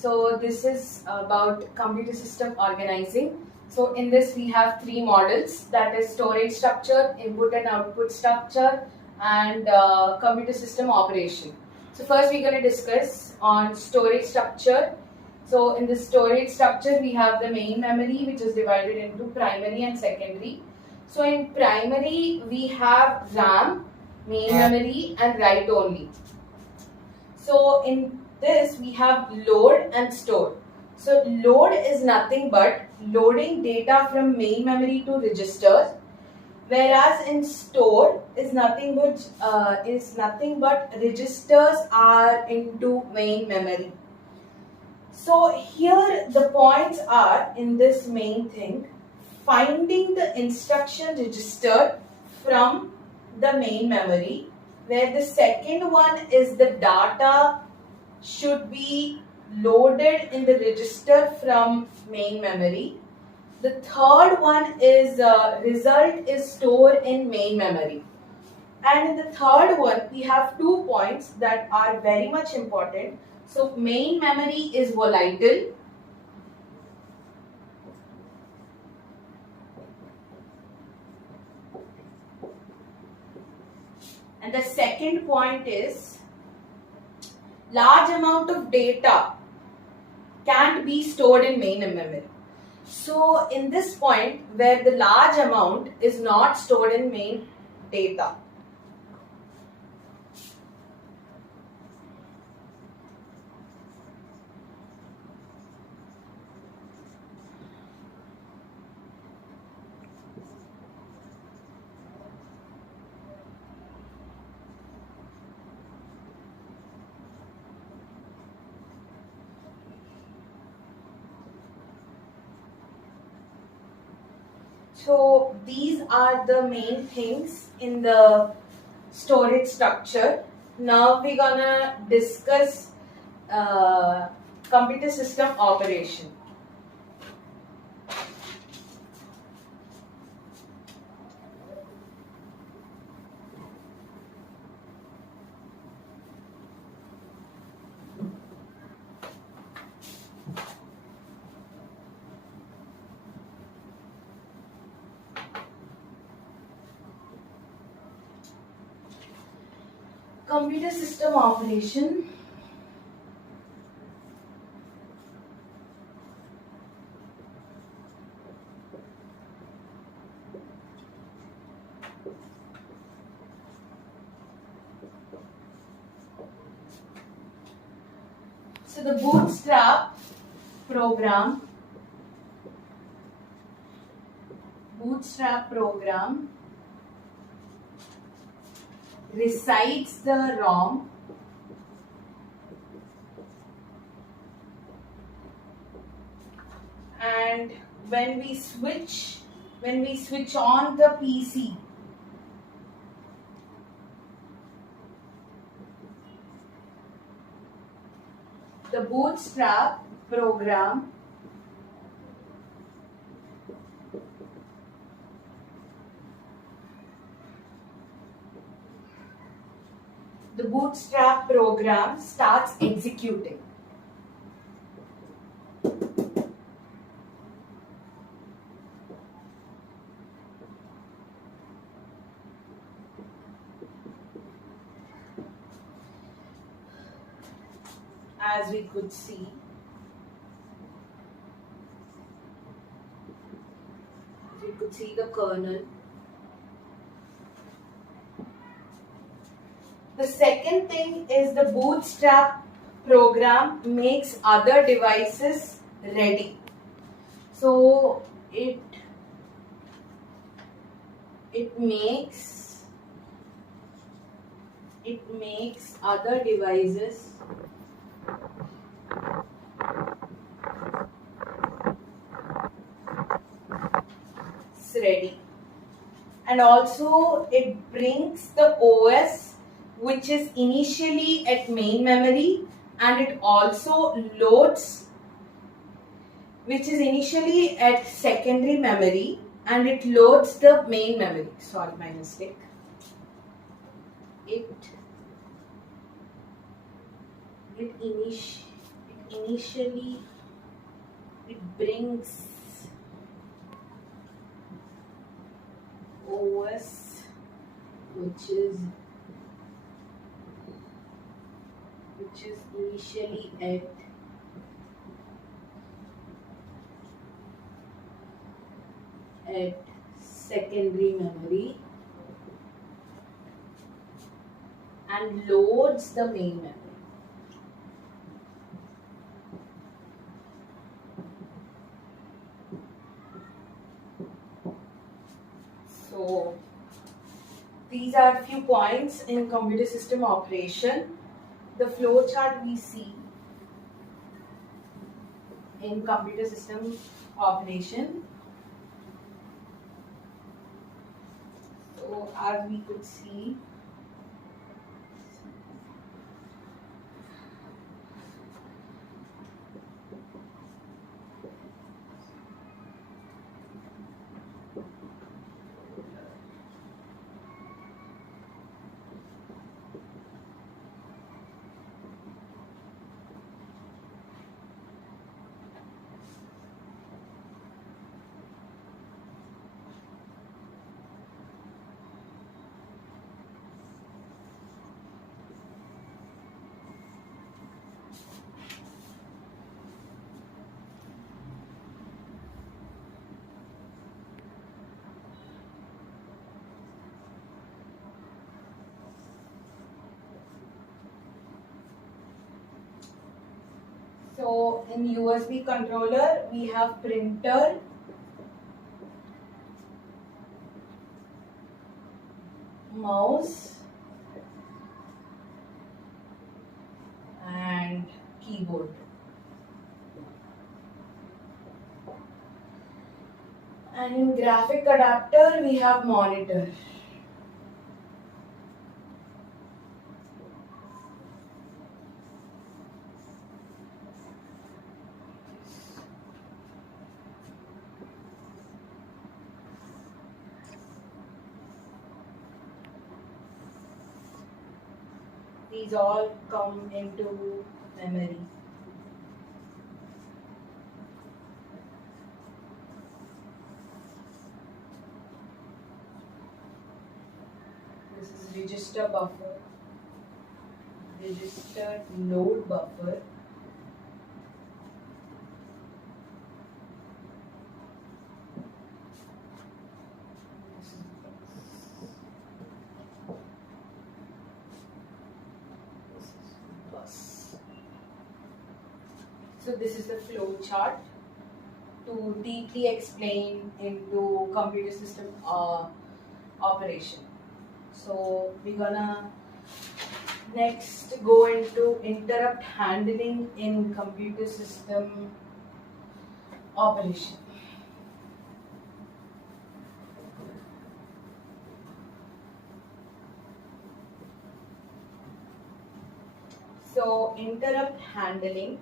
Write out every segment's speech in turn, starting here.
So this is about computer system organizing. So in this we have three models, that is storage structure, input and output structure, and computer system operation. So first we're going to discuss on storage structure. So in the storage structure we have the main memory, which is divided into primary and secondary. So in primary we have RAM, main memory, and write only. So in this we have load and store. So load is nothing but loading data from main memory to registers, whereas in store is nothing but registers are into main memory. So here the points are in this main thing: finding the instruction register from the main memory, where the second one is the data should be loaded in the register from main memory. The third one is result is stored in main memory. And in the third one we have 2 points that are very much important. So main memory is volatile, and the second point is large amount of data can't be stored in main memory. So in this point where the large amount is not stored in main data. So these are the main things in the storage structure. Now we're gonna discuss computer system operation. Computer system operation. So the bootstrap program resides the ROM and when we switch on the PC, the bootstrap program starts executing. As we could see, the kernel. The second thing is the bootstrap program makes other devices ready. So it makes other devices ready, and also it brings the OS which is initially at main memory, and it also loads which is initially at secondary memory, and it loads the main memory. Sorry, my mistake. It initially it brings OS, which is initially at secondary memory and loads the main memory. So these are a few points in computer system operation. The flow chart we see in computer system operation. So as we could see, so in USB controller we have printer, mouse and keyboard. And in graphic adapter we have monitor. These all come into memory. This is register buffer, register load buffer, so this is the flow chart to deeply explain into computer system operation. So we're gonna next go into interrupt handling in computer system operation. So interrupt handling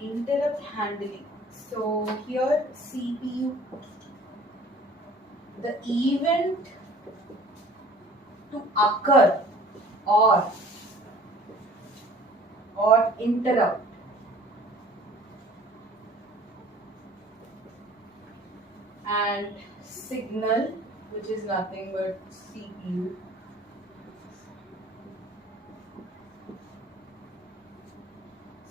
interrupt handling. So here CPU, the event to occur or interrupt and signal, which is nothing but CPU.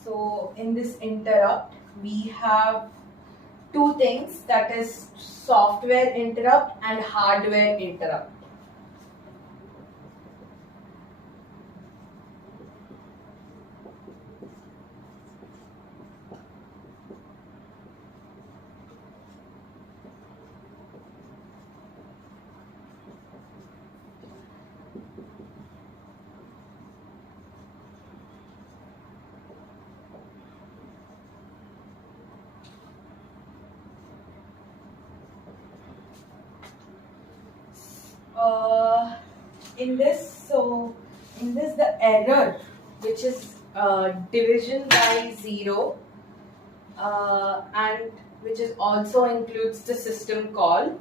So in this interrupt, we have two things, that is software interrupt and hardware interrupt. In this the error, which is division by 0 and which is also includes the system call.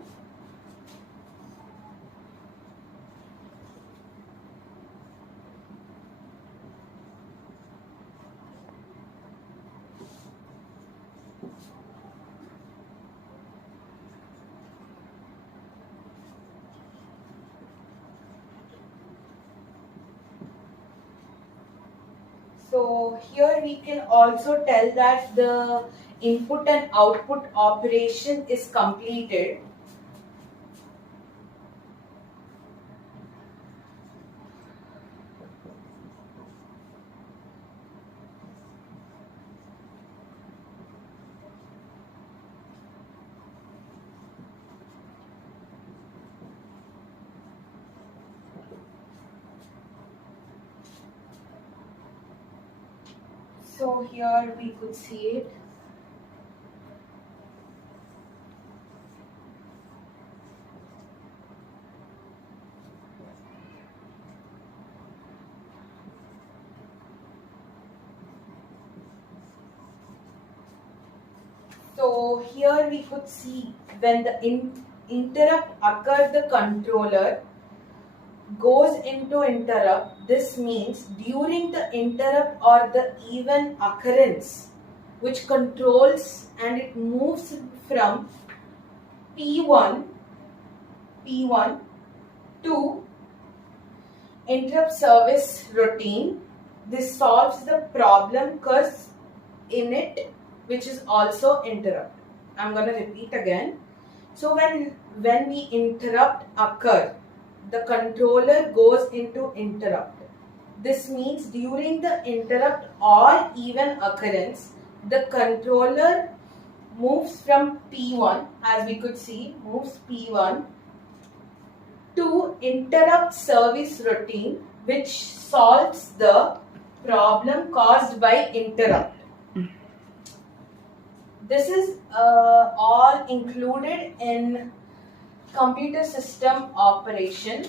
So here we can also tell that the input and output operation is completed. So here we could see it. So here we could see when the interrupt occurs, the controller goes into interrupt. This means during the interrupt or the event occurrence which controls and it moves from P1 to interrupt service routine. This solves the problem because in it which is also interrupt. I'm going to repeat again. So when we interrupt occur, the controller goes into interrupt. This means during the interrupt or even occurrence, the controller moves from P1, as we could see, moves P1 to interrupt service routine, which solves the problem caused by interrupt. This is all included in computer system operation.